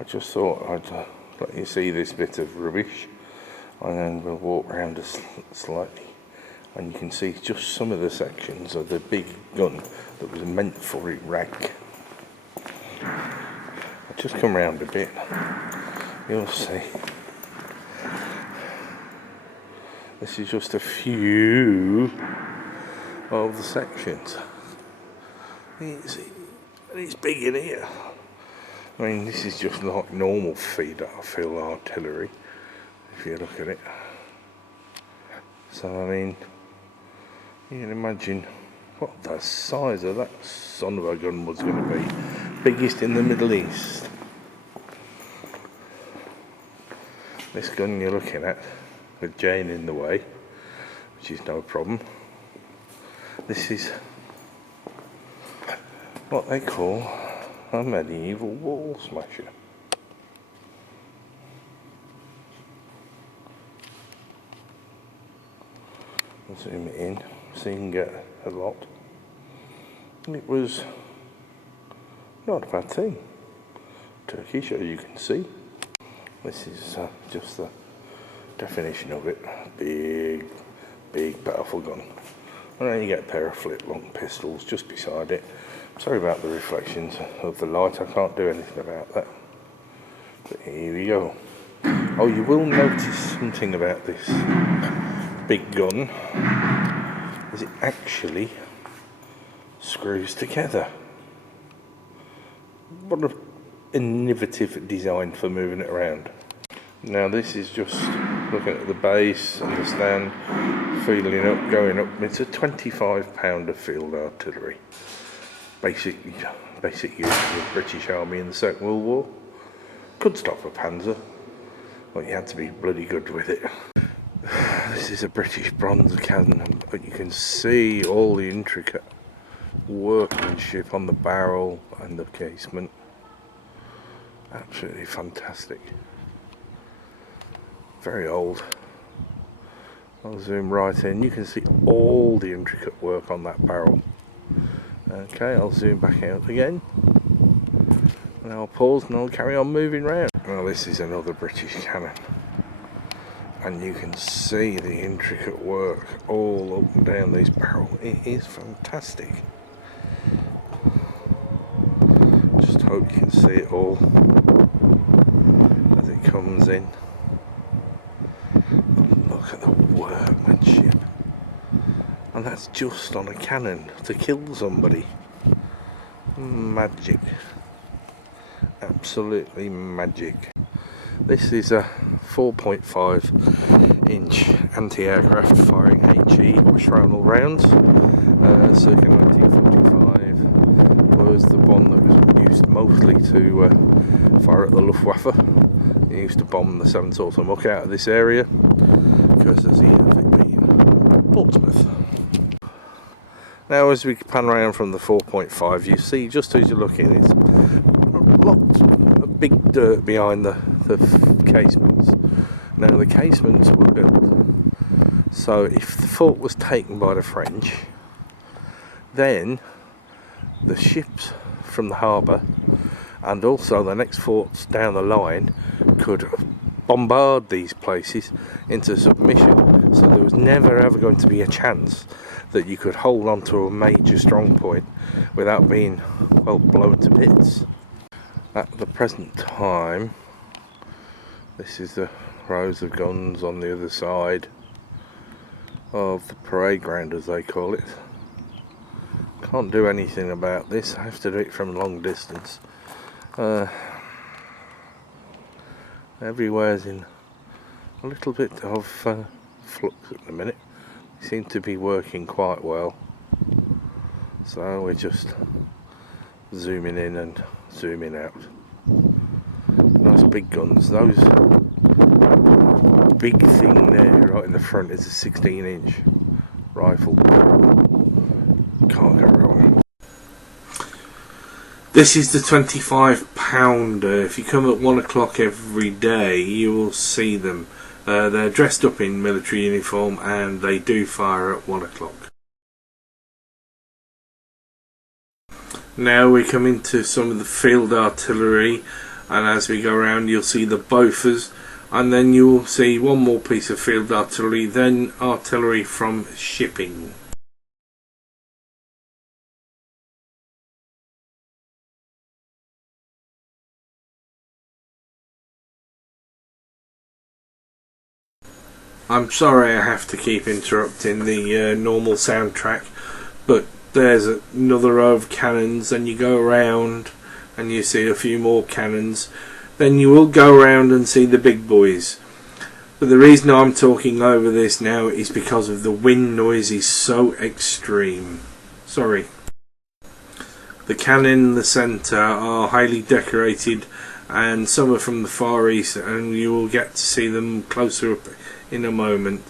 I just thought I'd let you see this bit of rubbish, and then we'll walk around slightly, and you can see just some of the sections of the big gun that was meant for Iraq. I'll just come round a bit, you'll see. This is just a few of the sections. It's big in here. I mean, this is just like normal field artillery, if you look at it. So, I mean, you can imagine what the size of that son of a gun was going to be. Biggest in the Middle East. This gun you're looking at, with Jane in the way, which is no problem. This is what they call a medieval wall smasher. I'll zoom it in so you can get a lot. It was not a bad thing. Turkish, as you can see. This is just the definition of it. Big powerful gun. And then you get a pair of flip-long pistols just beside it. Sorry about the reflections of the light, I can't do anything about that. But here we go. Oh, you will notice something about this big gun, is it actually screws together. What an innovative design for moving it around. Now this is just looking at the base and the stand, feeling up, going up. It's a 25 pounder field artillery. Basic use of the British Army in the Second World War. Could stop a Panzer, but you had to be bloody good with it. This is a British bronze cannon, but you can see all the intricate workmanship on the barrel and the casement. Absolutely fantastic. Very old. I'll zoom right in. You can see all the intricate work on that barrel. Okay, I'll zoom back out again. And I'll pause and I'll carry on moving round. Well, this is another British cannon. And you can see the intricate work all up and down this barrel. It is fantastic. Just hope you can see it all as it comes in. Look at the workmanship. And that's just on a cannon to kill somebody. Magic. Absolutely magic. This is a 4.5 inch anti-aircraft firing HE or shrapnel rounds. Circa 1945 was the bomb that was used mostly to fire at the Luftwaffe. They used to bomb the 7th Autumn Muck out of this area because of it being Portsmouth. Now as we pan around from the 4.5, you see just as you're looking, it's lots of big dirt behind the casements. Now the casements were built so if the fort was taken by the French, then the ships from the harbour and also the next forts down the line could bombard these places into submission. So there was never ever going to be a chance that you could hold on to a major strong point without being, well, blown to bits. At the present time, this is the rows of guns on the other side of the parade ground, as they call it. Can't do anything about this, I have to do it from a long distance. Everywhere's in a little bit of flux at the minute. They seem to be working quite well. So we're just zooming in and zooming out. Nice big guns. Those big thing there right in the front is a 16-inch rifle. Can't go wrong. This is the 25 pounder. If you come at 1 o'clock every day, you will see them. They're dressed up in military uniform and they do fire at 1 o'clock. Now we come into some of the field artillery. and as we go around you'll see the Bofors, and then you'll see one more piece of field artillery, then artillery from shipping. I'm sorry I have to keep interrupting the normal soundtrack, but there's another row of cannons, and you go around and you see a few more cannons, then you will go around and see the big boys. But the reason I'm talking over this now is because of the wind noise is so extreme. Sorry. The cannon in the centre are highly decorated, and some are from the Far East, and you will get to see them closer up in a moment.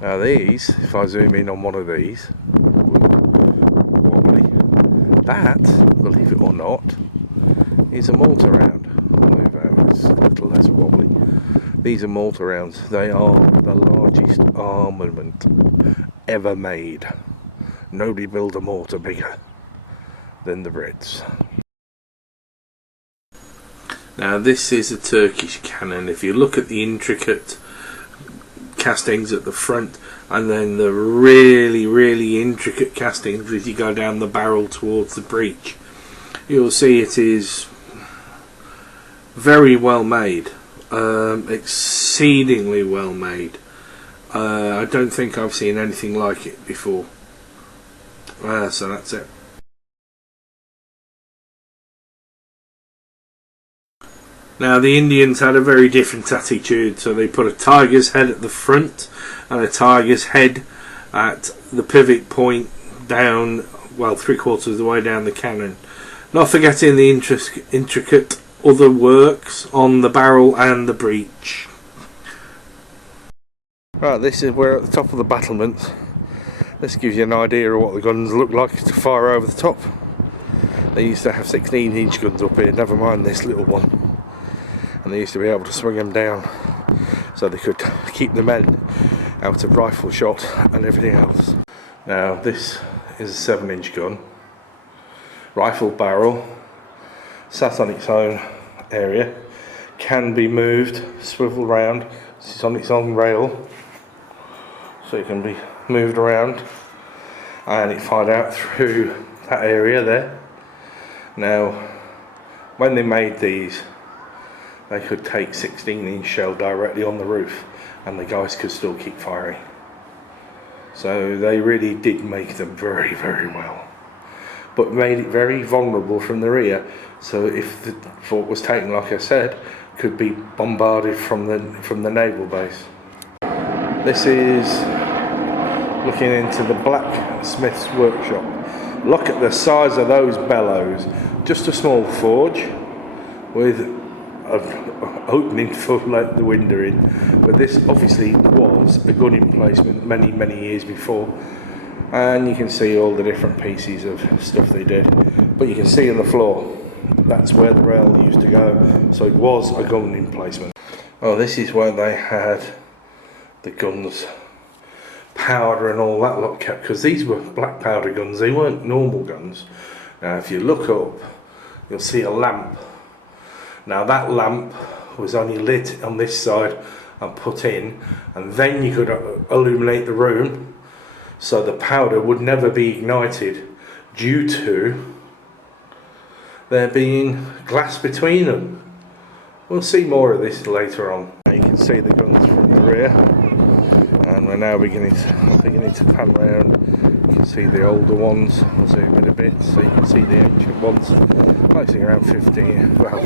Now these, if I zoom in on one of these, wobbly, that, believe it or not, is a mortar round. It's a little less wobbly. These are mortar rounds. They are the largest armament ever made. Nobody built a mortar bigger than the Brits. Now this is a Turkish cannon. If you look at the intricate castings at the front, and then the really intricate castings as you go down the barrel towards the breech, you'll see it is very well made, exceedingly well made. I don't think I've seen anything like it before. So that's it. Now the Indians had a very different attitude, so they put a tiger's head at the front and a tiger's head at the pivot point down, well, 3/4 of the way down the cannon. Not forgetting the intricate other works on the barrel and the breech. Right, this is where at the top of the battlements. This gives you an idea of what the guns look like to fire over the top. They used to have 16-inch guns up here, never mind this little one. And they used to be able to swing them down so they could keep the men out of rifle shot and everything else. Now this is a 7-inch gun, rifle barrel, sat on its own area, can be moved, swivel round. It's on its own rail, so it can be moved around, and it fired out through that area there. Now when they made these, they could take 16-inch shell directly on the roof and the guys could still keep firing. So they really did make them very well, but made it very vulnerable from the rear, so if the fort was taken, like I said, could be bombarded from the naval base. This is looking into the blacksmith's workshop. Look at the size of those bellows. Just a small forge with an opening for let the wind in, but this obviously was a gun emplacement many years before, and you can see all the different pieces of stuff they did, but you can see on the floor that's where the rail used to go, so it was a gun emplacement. Oh, this is where they had the guns, powder and all that lot kept, because these were black powder guns, they weren't normal guns. Now if you look up, you'll see a lamp. Now that lamp was only lit on this side and put in, and then you could illuminate the room, so the powder would never be ignited due to there being glass between them. We'll see more of this later on. You can see the guns from the rear, and we're now beginning to pan around. You can see the older ones. I'll zoom in a bit so you can see the ancient ones, mostly around 15, well,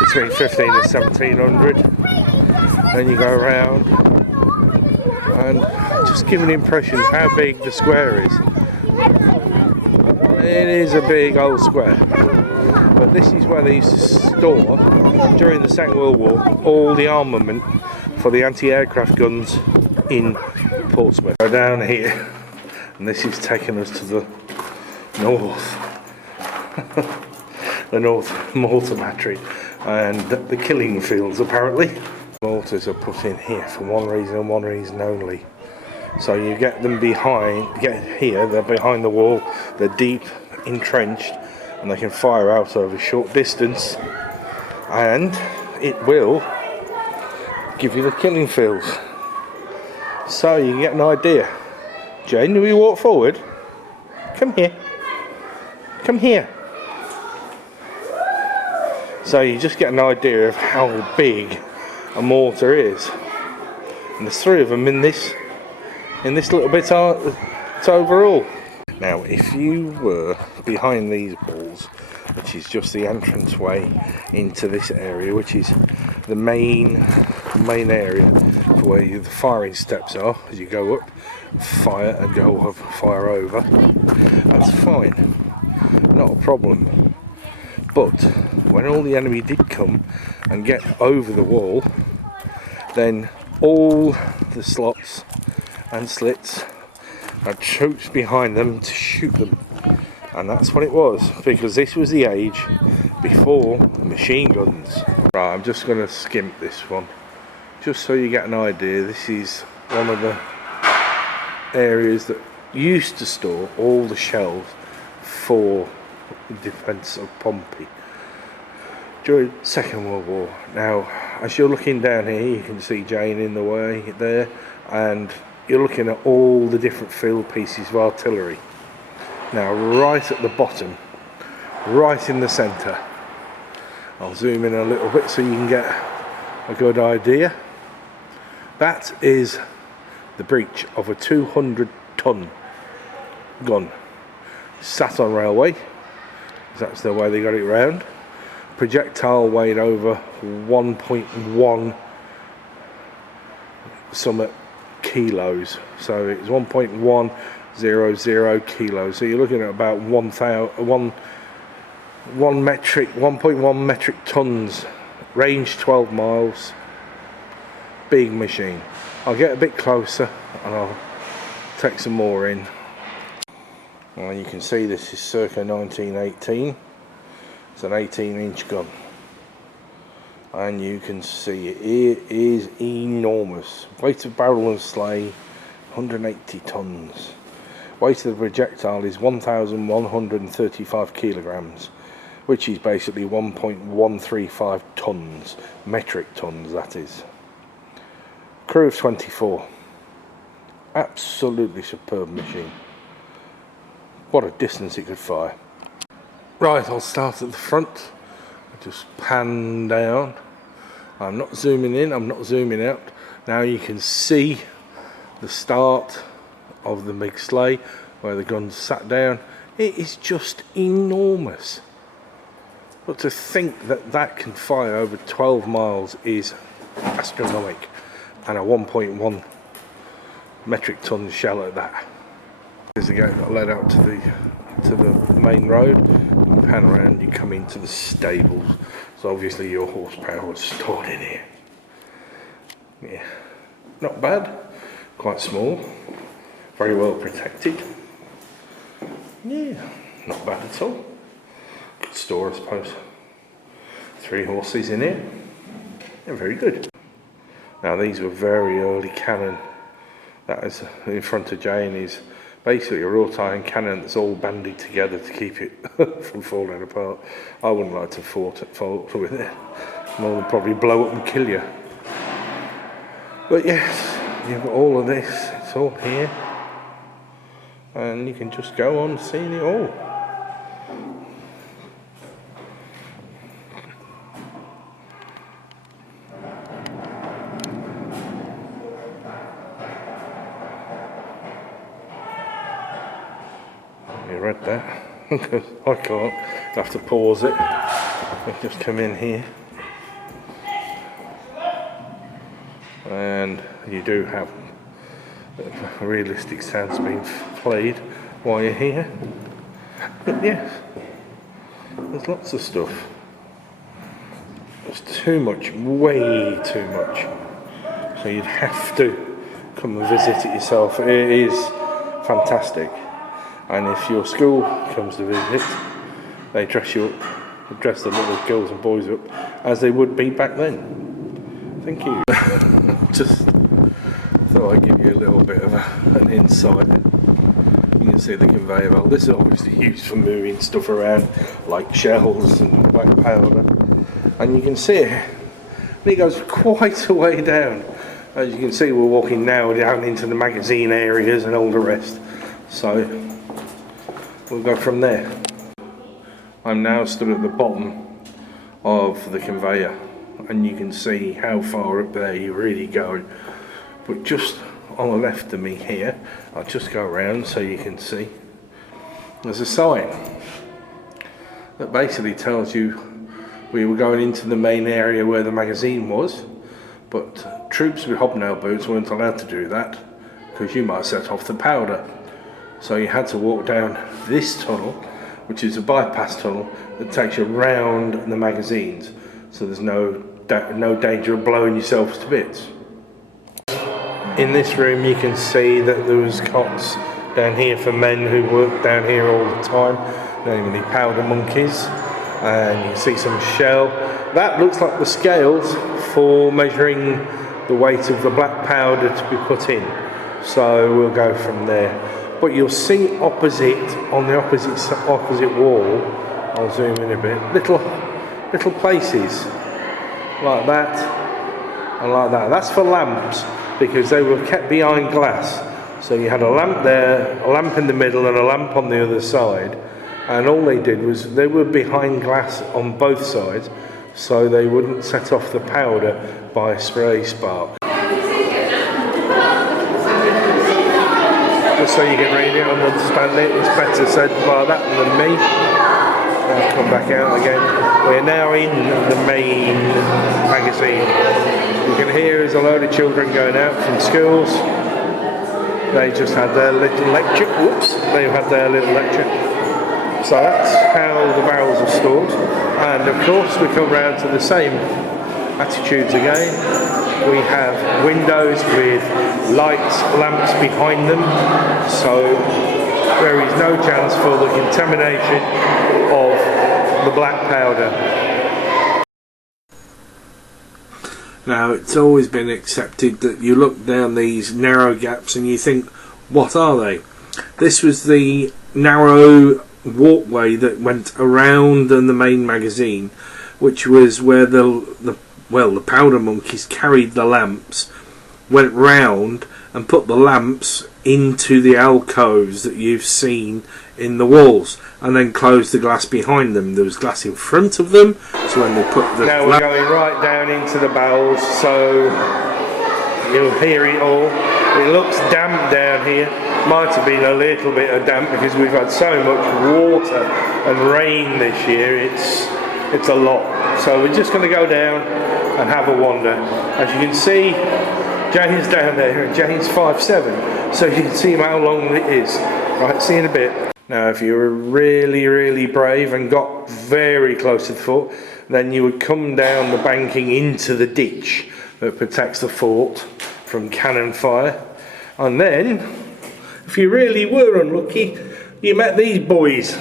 between 15 and 1700. Then you go around and just give an impression of how big the square is. It is a big old square, but this is where they used to store, during the Second World War, all the armament for the anti-aircraft guns in Portsmouth. Go down here, and this is taking us to the north, the North Mortar Battery, and the killing fields apparently. Mortars are put in here for one reason and one reason only. So you get them behind, they're behind the wall, they're deep entrenched, and they can fire out over a short distance, and it will give you the killing fields. So you get an idea. Jane, will you walk forward? Come here. Come here. So you just get an idea of how big a mortar is. And there's 3 of them in this little bit overall. Now, if you were behind these walls, which is just the entranceway into this area, which is the main area for where the firing steps are, as you go up, fire and go up, fire over, that's fine, not a problem. But when all the enemy did come and get over the wall, then all the slots and slits had troops behind them to shoot them. And that's what it was, because this was the age before machine guns. Right, I'm just going to skimp this one, just so you get an idea. This is one of the areas that used to store all the shells for the defence of Pompey during the Second World War. Now, as you're looking down here, you can see Jane in the way there, and you're looking at all the different field pieces of artillery. Now, right at the bottom, right in the centre, I'll zoom in a little bit so you can get a good idea. That is the breech of a 200-ton gun, sat on railway. That's the way they got it round. Projectile weighed over 1.1 summit kilos, so it's 1.100 kilos. So you're looking at about 1.1 metric tons. Range 12 miles. Big machine. I'll get a bit closer and I'll take some more in. Well, you can see this is circa 1918. It's an 18-inch gun, and you can see it is enormous. Weight of barrel and sleigh, 180 tons. Weight of the projectile is 1,135 kilograms, which is basically 1.135 tons, metric tons that is. Crew of 24. Absolutely superb machine. What a distance it could fire. Right, I'll start at the front. I'll just pan down. I'm not zooming in, I'm not zooming out. Now you can see the start of the big sleigh where the gun's sat down. It is just enormous. But to think that that can fire over 12 miles is astronomical, and a 1.1 metric ton shell at that. As the gate got led out to the main road, you pan around, you come into the stables. So obviously your horsepower was stored in here. Yeah, not bad, quite small, very well protected. Yeah, not bad at all. Good store, I suppose. 3 horses in here. Yeah, very good. Now these were very early cannon. That is in front of Jane is basically a wrought iron cannon that's all banded together to keep it from falling apart. I wouldn't like to fight with it. More than probably blow up and kill you. But yes, you've got all of this. It's all here, and you can just go on seeing it all. You read that? Because I can't. I have to pause it. I'll just come in here. And you do have realistic sounds being played while you're here. But yes, there's lots of stuff. There's too much, way too much. So you'd have to come and visit it yourself. It is fantastic. And if your school comes to visit, they dress you up, dress the little girls and boys up as they would be back then. Thank you. Just thought I'd give you a little bit of an insight can see the conveyor belt. This is obviously used for moving stuff around, like shells and black powder. And you can see it, and it goes quite a way down. As you can see, we're walking now down into the magazine areas and all the rest. So we'll go from there. I'm now stood at the bottom of the conveyor, and you can see how far up there you really go. But just on the left of me here, I'll just go around so you can see, there's a sign that basically tells you we were going into the main area where the magazine was, but troops with hobnail boots weren't allowed to do that because you might set off the powder. So you had to walk down this tunnel, which is a bypass tunnel that takes you around the magazines, so there's no danger of blowing yourselves to bits. In this room you can see that there was cots down here for men who work down here all the time, namely powder monkeys, and you can see some shell. That looks like the scales for measuring the weight of the black powder to be put in, so we'll go from there. But you'll see opposite, on the opposite wall, I'll zoom in a bit, little places like that and like that. That's for lamps, because they were kept behind glass. So you had a lamp there, a lamp in the middle and a lamp on the other side, and all they did was they were behind glass on both sides, so they wouldn't set off the powder by spray spark. Just so you can read it and understand it, it's better said by that than me. I'll come back out again. We're now in the main magazine. You can hear there's a load of children going out from schools. They just had their little lecture. Whoops, they've had their little lecture. So that's how the barrels are stored. And of course we come round to the same attitudes again. We have windows with lights, lamps behind them, so there is no chance for the contamination of the black powder. Now, it's always been accepted that you look down these narrow gaps and you think, what are they? This was the narrow walkway that went around the main magazine, which was where the powder monkeys carried the lamps, went round and put the lamps into the alcoves that you've seen in the walls, and then closed the glass behind them. There was glass in front of them, so when they put the... Now we're going right down into the barrels, so you'll hear it all. It looks damp down here. Might have been a little bit of damp because we've had so much water and rain this year. It's a lot. So we're just going to go down and have a wander. As you can see, Jane's down there, and Jane's 5'7", so you can see how long it is. Right, see you in a bit. Now, if you were really, really brave and got very close to the fort, then you would come down the banking into the ditch that protects the fort from cannon fire. And then, if you really were unlucky, you met these boys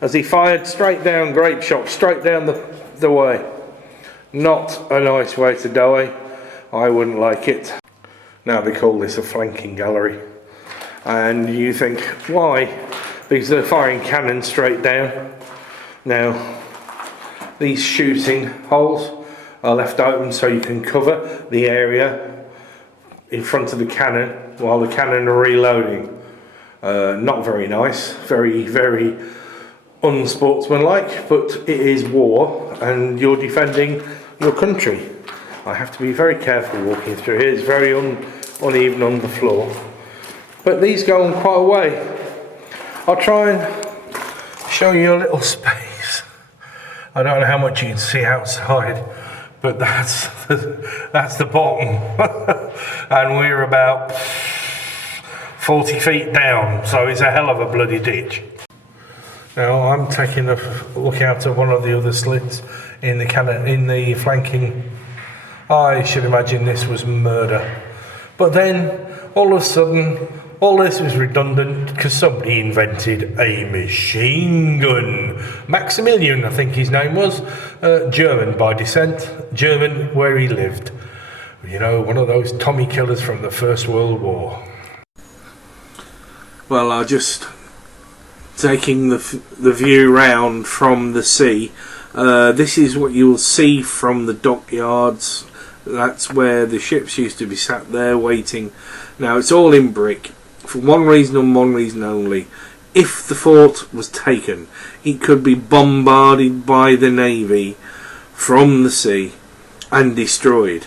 as he fired straight down grape shot, straight down the way. Not a nice way to die. I wouldn't like it. Now they call this a flanking gallery. And you think, why? Because they're firing cannon straight down. Now, these shooting holes are left open so you can cover the area in front of the cannon while the cannon are reloading. Not very nice, very, very unsportsmanlike, but it is war and you're defending your country. I have to be very careful walking through here. It's very uneven on the floor. But these go on quite a way. I'll try and show you a little space. I don't know how much you can see outside, but that's the bottom. And we're about 40 feet down, so it's a hell of a bloody ditch. Now I'm taking a look out of one of the other slits in the flanking. I should imagine this was murder. But then, all of a sudden, all this was redundant because somebody invented a machine gun. Maximilian, I think his name was, German by descent, German where he lived. You know, one of those Tommy killers from the First World War. Well, I'll just taking the view round from the sea. This is what you'll see from the dockyards. That's where the ships used to be sat there waiting. Now it's all in brick for one reason and one reason only. If the fort was taken, it could be bombarded by the navy from the sea and destroyed.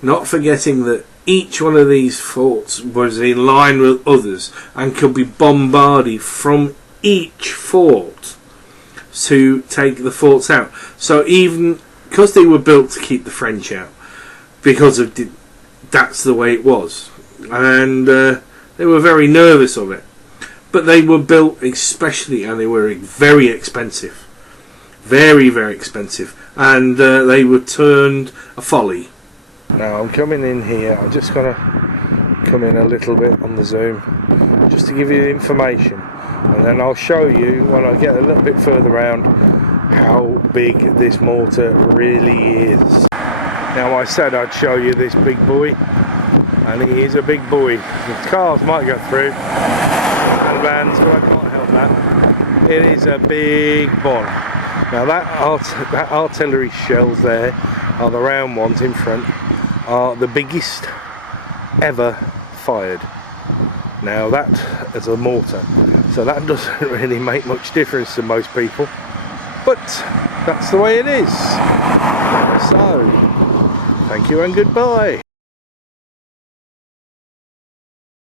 Not forgetting that each one of these forts was in line with others and could be bombarded from each fort to take the forts out. So even because they were built to keep the French out, because of that's the way it was, and they were very nervous of it. But they were built especially, and they were very expensive, very, very expensive, and they were turned a folly. Now I'm coming in here. I'm just going to come in a little bit on the zoom, just to give you information, and then I'll show you when I get a little bit further around how big this mortar really is. Now I said I'd show you this big boy, and he is a big boy. The cars might go through, and vans, but I can't help that. It is a big one. Now that artillery shells there are the round ones in front, are the biggest ever fired. Now that is a mortar, so that doesn't really make much difference to most people, but that's the way it is. So thank you and goodbye.